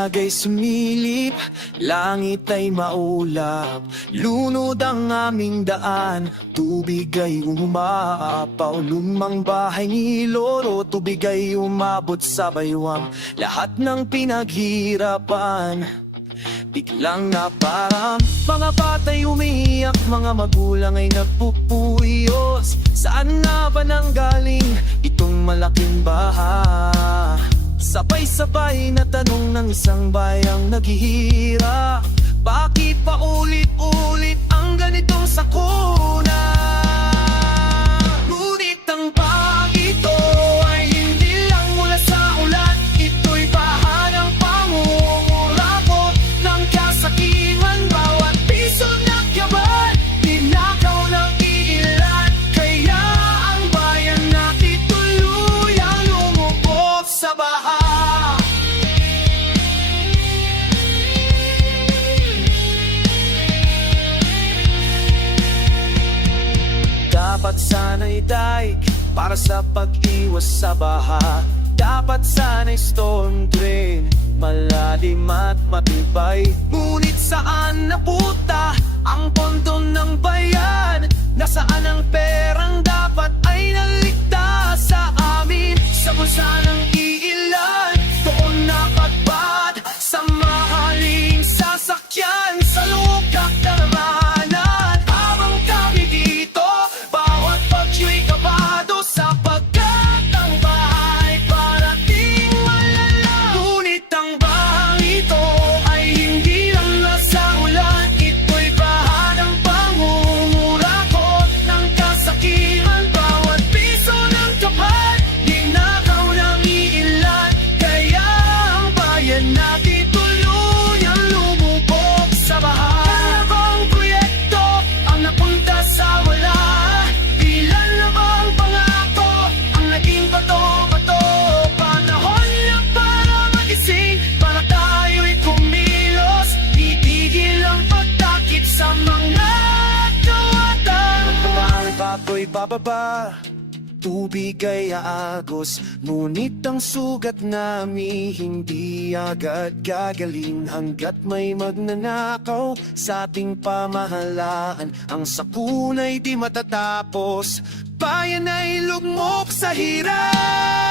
Liwanag ay sumilip, langit ay maulap. Lunod ang aming daan, tubig ay umaapaw. Lumang bahay ni Loro, tubig ay umabot sa baywang. Lahat ng pinaghirapan Biglang na parang mga batay umiiyak Mga magulang ay nagpupuyos. Saan na ba nang galing itong malaking baha? Sabay-sabay na tanong ng isang bayang naghihirap Bakit pa ulit-ulit ang ganitong sakuna? Sana'y daig para sa pag-iwas sa baha Dapat sana'y storm drain, malalim at matibay Ngunit saan napunta ang pondo ng bayan? Nasaan ang perang bago'y bababa. Tubig ay aagos Ngunit ang sugat namin Hindi agad gagaling. Hanggat may magnanakaw Sa ating pamahalaan Ang sakunay di matatapos. Bayan ay lugmok sa hirap